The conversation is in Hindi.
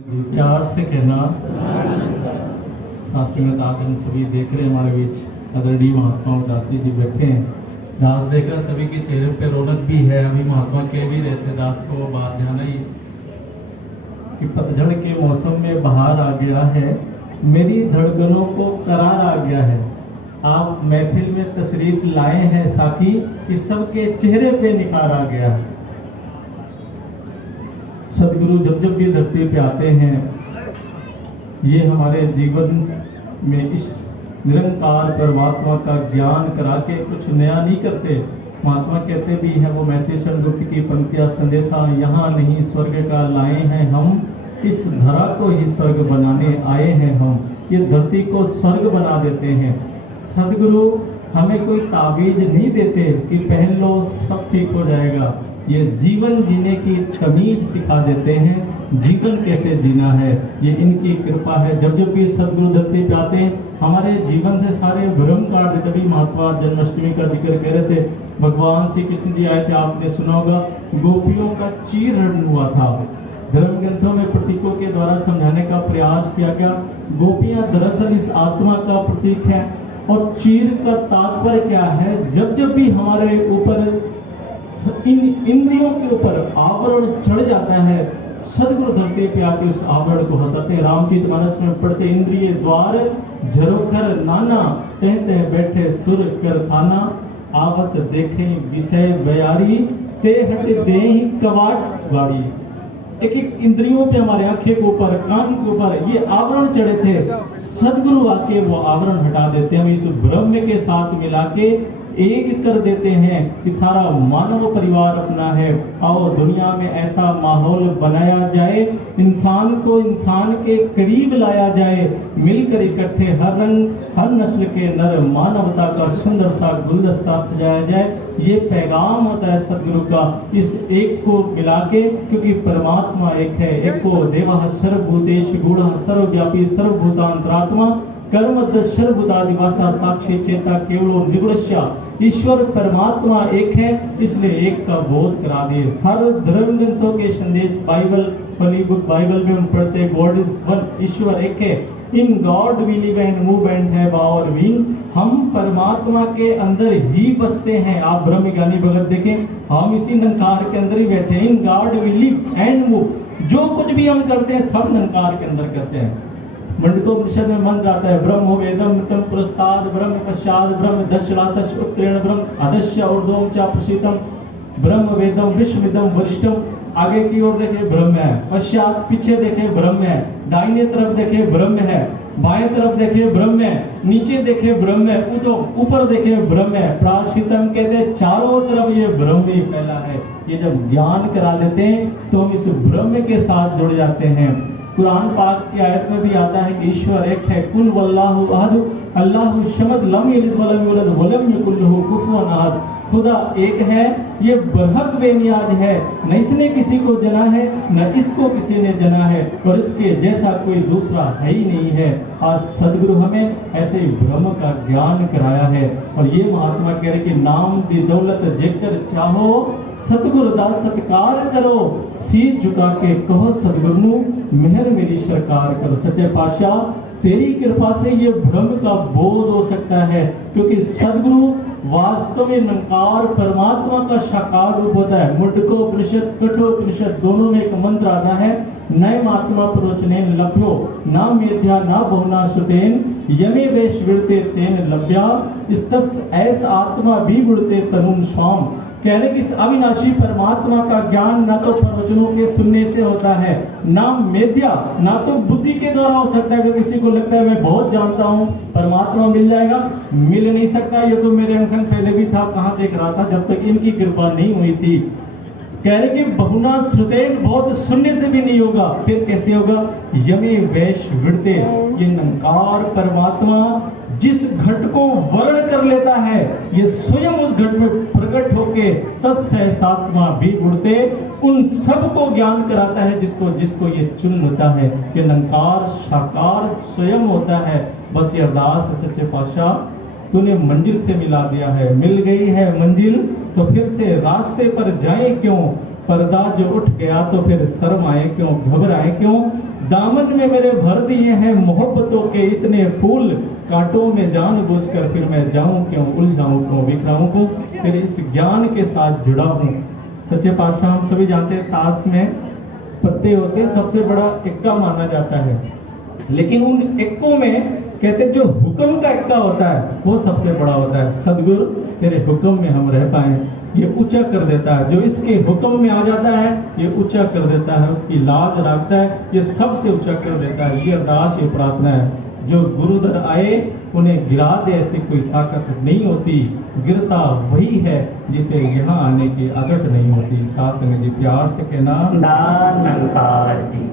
प्यार से कहना। शास्त्रीगत आज हम सभी देख रहे हैं हमारे बीच आदरणीय महात्मा उदासी जी बैठे हैं। दास देखकर सभी के चेहरे पे रौनक भी है। अभी महात्मा कह भी रहे थे दास को वो बात ध्यान आई कि पतझड़ के मौसम में बाहर आ गया है, मेरी धड़कनों को करार आ गया है। आप महफिल में तशरीफ लाए हैं साकी, इस सबके चेहरे पे निखार आ गया है। सदगुरु जब जब भी धरती पे आते हैं, ये हमारे जीवन में इस निरंकार परमात्मा का ज्ञान करा के कुछ नया नहीं करते। महात्मा कहते भी हैं, वो मैथिली गुप्त की पंक्तियां, संदेशा यहाँ नहीं स्वर्ग का लाए हैं हम, इस धरा को ही स्वर्ग बनाने आए हैं हम। ये धरती को स्वर्ग बना देते हैं। सदगुरु हमें कोई ताबीज नहीं देते कि पहन लो सब ठीक हो जाएगा। ये जीवन जीने की तमीज सिखा देते हैं, जीवन कैसे जीना है, ये इनकी कृपा है। जब जब भी सदगुरु धरती पे आते हैं, हमारे जीवन से सारे भ्रम काट देते। तभी महात्मा जन्माष्टमी का जिक्र कह रहे थे, भगवान श्री कृष्ण जी आए थे, आपने सुना होगा, गोपियों का चीरहरण हुआ था। धर्म ग्रंथों में प्रतीकों के द्वारा समझाने का प्रयास किया गया। गोपियां दरअसल इस आत्मा का प्रतीक है। और चीर का तात्पर्य क्या है? जब जब भी हमारे ऊपर इन इंद्रियों के ऊपर आवरण चढ़ जाता है, सदगुरु धरती पे आके उस आवरण को हटाते हैं। रामचरितमानस में पढ़ते, इंद्रिय द्वार झरोखर नाना, कहते हैं बैठे सुर कर थाना, आवत देखे विषय बयारी, ते हट देहि कवाट गाड़ी। एक एक इंद्रियों पे, हमारे आंखें के ऊपर, कान के ऊपर ये आवरण चढ़े थे, सदगुरु आके वो आवरण हटा देते हैं। इस ब्रह्म के साथ मिला के एक कर देते हैं कि सारा मानव परिवार अपना है। आओ दुनिया में ऐसा माहौल बनाया जाए, इंसान को इंसान के करीब लाया जाए, मिलकर इकट्ठे हर रंग हर नस्ल के नर मानवता का सुंदर सा गुलदस्ता सजाया जाए। ये पैगाम होता है सदगुरु का, इस एक को मिला के, क्योंकि परमात्मा एक है। एक को देवः सर्वभूतेषु गूढ़ः सर्वव्यापी सर्वभूतांतरात्मा, कर्मद सर्वभूतादिवासा साक्षी चेता केवलो निर्गुणस्य। ईश्वर परमात्मा एक है, इसलिए एक का बोध करा दिए। हर धर्म ग्रंथों के संदेश, बाइबल होली बुक बाइबल में हम पढ़ते, गॉड इज वन, ईश्वर एक है। In God we live and move and have our being. हम परमात्मा के अंदर ही बसते हैं। आप ब्रह्म ज्ञानी भगत देखें, हम इसी निरंकार के अंदर ही बैठे हैं। In God we live and move. जो कुछ भी हम करते हैं सब निरंकार के अंदर करते हैं। मंडकोपनिषद में मंत्र आता है, ब्रह्म वेदम तम पुरस्ताद ब्रह्म पश्चाद ब्रह्म दशरातश उत्तीर्ण ब्रह्म अदश्य ऊर्ध्वं च प्रसितम, ब्रह्म वेदम विश्वविदम वरिष्ठम। आगे की ओर देखे ब्रह्म है, पश्चात पीछे देखे ब्रह्म है, दाहिने तरफ देखे ब्रह्म है, बाएं तरफ देखे ब्रह्म है, नीचे देखे ब्रह्म है, ऊपर देखे ब्रह्म है। प्राशितम कहते चारों तरफ ये ब्रह्म ही फैला है। ये जब ज्ञान करा देते हैं तो हम इस ब्रह्म के साथ जुड़ जाते हैं। कुरान पाक की आयत में भी आता है कि ईश्वर एक है, कुल वल्लाहु अहद अल्लाहु समद लम यलिद वलम यूलद वलम यकुल लहु कुफुवन अहद। खुदा एक है, ये बरहक बेनियाज है, न इसने किसी को जना है न इसको किसी ने जना है, और इसके जैसा कोई दूसरा है ही नहीं है। आज सदगुरु हमें ऐसे ही ब्रह्म का ज्ञान कराया है। और ये महात्मा कह रहे कि नाम दी दौलत जेकर चाहो, सतगुरु दा सत्कार करो, सीध झुका के कहो सदगुरु मेहर मेरी सरकार करो। सच्चे पातशाह तेरी कृपा से ये भ्रम का बोध हो सकता है, क्योंकि सदगुरु वास्तव में निरंकार परमात्मा का साकार रूप होता है। मुंडकोपनिषद कठोपनिषद दोनों में एक मंत्र आता है, नयम आत्मा प्रवचनेन लभ्यो ना मेध्या ना बहुना श्रुतेन यमे वेश विरते तेन लभ्या इस्तस ऐस आत्मा भी बुड़ते तनुम स्वाम। कह रहे कि इस अविनाशी परमात्मा का ज्ञान ना तो प्रवचनों के सुनने से होता है, ना मेध्या, ना तो बुद्धि के द्वारा हो सकता है। अगर किसी को लगता है मैं बहुत जानता हूँ, परमात्मा मिल जाएगा, मिल नहीं सकता। ये तो मेरे अंग संग पहले भी था, कहाँ देख रहा था जब तक इनकी कृपा नहीं हुई थी। कह रहे कि बहुना श्रुतेन, बहुत सुनने से भी नहीं होगा, फिर कैसे होगा? यमे वैश विड़ते, ये निरंकार परमात्मा जिस घट को वर्ण कर लेता है, ये स्वयं उस घट में प्रकट होके तत्सहसात्मा भी उड़ते, उन सब को ज्ञान कराता है जिसको जिसको ये चुन लेता है। ये निरंकार साकार स्वयं होता है। बस ये अरदास है सच्चे पातशाह, तूने मंजिल से मिला दिया है, मिल गई है मंजिल तो फिर से रास्ते पर जाए क्यों? पर्दा जो उठ गया तो फिर शर्म आए क्यों, घबराए क्यों? दामन में मेरे भर दिए हैं मोहब्बतों के इतने फूल, कांटों में जानबूझकर फिर मैं जाऊं क्यों, उलझाऊं क्यों, बिखराऊं क्यों, फिर इस ज्ञान के साथ जुड़ा हूं। सच्चे पातशाह हम सभी जानते हैं ताश में पत्ते होते सबसे बड़ा इक्का माना जाता है, लेकिन उन इक्कों में कहते जो हुक्म का इक्का होता है वो सबसे बड़ा होता है। सदगुरु तेरे हुक्म में हम रह पाए, ये ऊंचा कर देता है। जो इसके हुक्म में आ जाता है ये ऊंचा कर देता है, उसकी लाज रखता है, ये सबसे ऊंचा कर देता है। ये अरदास, ये प्रार्थना है। जो गुरुदर आए उन्हें गिरा दे, ऐसी कोई ताकत नहीं होती, गिरता वही है जिसे यहाँ आने की आदत नहीं होती। सास में जी प्यार से कहना नानकार जी।